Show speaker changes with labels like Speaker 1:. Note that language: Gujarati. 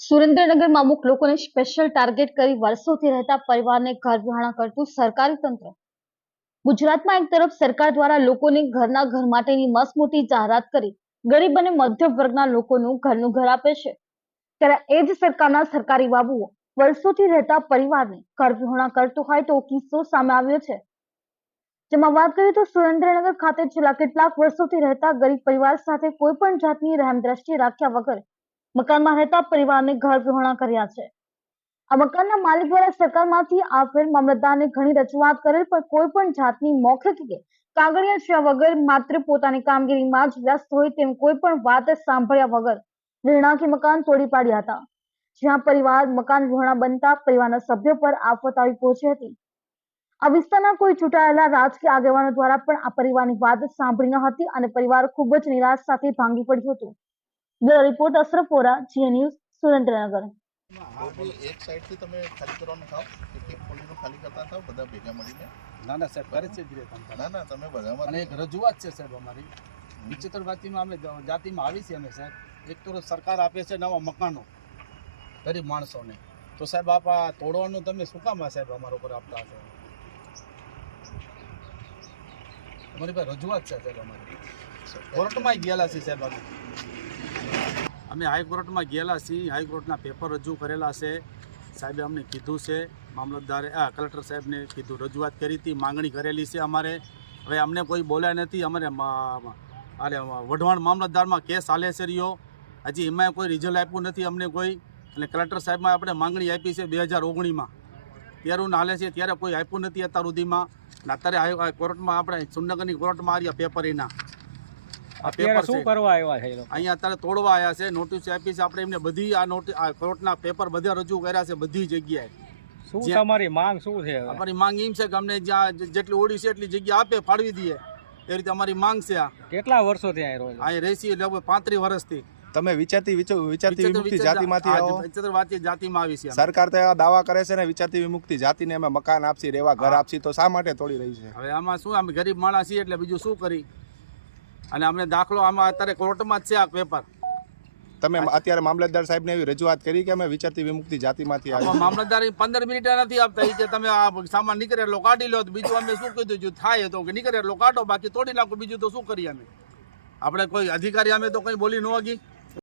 Speaker 1: સુરેન્દ્રનગરમાં અમુક લોકોને સ્પેશિયલ ટાર્ગેટ કરી વર્ષોથી રહેતા પરિવારને ઘર વિહોણા કરતું સરકારી તંત્ર. ગુજરાતમાં એક તરફ સરકાર દ્વારા લોકોને ઘરના ઘર માટેની મસ્ત મોટી જાહેરાત કરી ગરીબ અને મધ્યમ વર્ગના લોકોનું ઘરનું ઘર આપે છે. ત્યારે એ જ સરકારના સરકારી બાબુઓ વર્ષોથી રહેતા પરિવારને ઘર વિહોણા કરતો હોય તો કિસ્સો સામે આવ્યો છે. જેમાં વાત કરીએ તો સુરેન્દ્રનગર ખાતે છેલ્લા કેટલાક વર્ષોથી રહેતા ગરીબ પરિવાર સાથે કોઈ પણ જાતની રહેમ દ્રષ્ટિ રાખ્યા વગર મકાનમાં રહેતા પરિવારને ઘર વિહોણા કર્યા છે. આ મકાનના માલિક દ્વારા સરકારમાંથી આપેલ મામલતદારને ઘણી રજૂઆત કરેલ, પણ કોઈ પણ જાતની મૌખિક કે કાગળિયા થયા વગર માત્ર પોતાની કામગીરીમાં જ વ્યસ્ત હોય તેમ કોઈ પણ વાત સાંભળ્યા વગર રહેણાંકી મકાન તોડી પાડ્યા હતા. જ્યાં પરિવાર મકાન વિહોણા બનતા પરિવારના સભ્યો પર આફત આવી પહોંચી હતી. આ વિસ્તારના કોઈ ચૂંટાયેલા રાજકીય આગેવાનો દ્વારા પણ આ પરિવારની વાત સાંભળી ન હતી અને પરિવાર ખૂબ જ નિરાશ સાથે ભાંગી પડ્યું હતું. બ્યુરો રિપોર્ટ અશરફ વોરા જીએ ન્યૂઝ સુરેન્દ્રનગર
Speaker 2: એક સાઈડથી તમે ખાલી કરવાનું થાવ? એક એક ખાલી કરતા થાવ બધા ભેગા મળીને?
Speaker 3: ના ના સાહેબ કરે છે ધીરે
Speaker 2: ના ના તમે બધામાં
Speaker 3: અને એક રજૂઆત છે સાહેબ અમારી. વિચિત્ર જાતિમાં અમે જાતિમાં આવી છે અમે સાહેબ. એક તો સરકાર આપે છે નવા મકાનો ગરીબ માણસોને. તો સાહેબ આપ આ તોડવાનું તમે શું કામ આ સાહેબ અમારા ઉપર આપતા હશો? અમારી પાસે રજૂઆત છે સાહેબ અમારી. કોર્ટમાં ગયેલા છે સાહેબ અમે. અમે હાઈકોર્ટમાં ગયેલા છીએ. હાઈકોર્ટના પેપર રજૂ કરેલા છે. સાહેબે અમને કીધું છે. મામલતદારે, આ કલેક્ટર સાહેબને કીધું, રજૂઆત કરી હતી, માંગણી કરેલી છે અમારે. હવે અમને કોઈ બોલ્યા નથી. અમારે અરે વઢવાણ મામલતદારમાં કેસ હાલે છે રહ્યો. હજી એમાં કોઈ રિઝલ્ટ આપ્યું નથી અમને કોઈ. અને કલેક્ટર સાહેબમાં આપણે માંગણી આપી છે બે હજાર ઓગણીમાં ત્યારું હાલે છે, ત્યારે કોઈ આપ્યું નથી અત્યાર સુધીમાં. અને અત્યારે કોર્ટમાં આપણે સુરનગરની કોર્ટમાં આવ્યા પેપર એના.
Speaker 4: અત્યારે શું કરવા આવ્યા છે
Speaker 3: અહીંયા અત્યારે તોડવા આવ્યા છે નોટિસ આપી છે. આપણે એમને બધી આ નોટિસ આ કોર્ટના પેપર બધા રજૂ કર્યા છે બધી જગ્યાએ.
Speaker 4: શું તમારી માંગ શું છે
Speaker 3: અમારી માંગ એમ છે કે અમને જ્યાં જેટલી ઓડી છે એટલી જગ્યા આપે ફાળવી દઈએ. એ રીતે અમારી માંગ છે આ.
Speaker 4: કેટલા વર્ષોથી અહીં છો?
Speaker 3: અહીં રહેશી પાંત્રીસ વર્ષથી.
Speaker 5: તમે વિચારતી વિચ- વિચારતી વિમુક્તિ જાતિમાંથી આવો.
Speaker 3: જાતિમાં આવી છે
Speaker 5: સરકાર તો એવા દાવા કરે છે ને વિચારતી વિમુક્તિ જાતિને અમે મકાન આપશી રેવા ઘર. આપશી તો શા માટે તોડી રહી છે?
Speaker 3: હવે આમાં શું અમે ગરીબ માણસ છીએ એટલે બીજું શું કરી? અને અમને દાખલો આમાં અત્યારે કોર્ટમાં જ છે આ પેપર
Speaker 5: તમે અત્યારે મામલતદાર સાહેબને એવી રજૂઆત કરી કે અમે વિચારતી વિમુક્તિ જાતિમાંથી
Speaker 3: આમાં
Speaker 5: આવી
Speaker 3: મામલતદાર પંદર મિનિટ નથી આપતા. કે તમે આ સામાન નીકળે એટલો કાઢી લો તો બીજું અમે શું કીધું? જો થાય તો કે નીકળે એટલો કાઢો બાકી તોડી નાખો બીજું તો શું કરીએ અમે? આપણે કોઈ અધિકારી અમે તો કંઈ બોલી ન વાગી.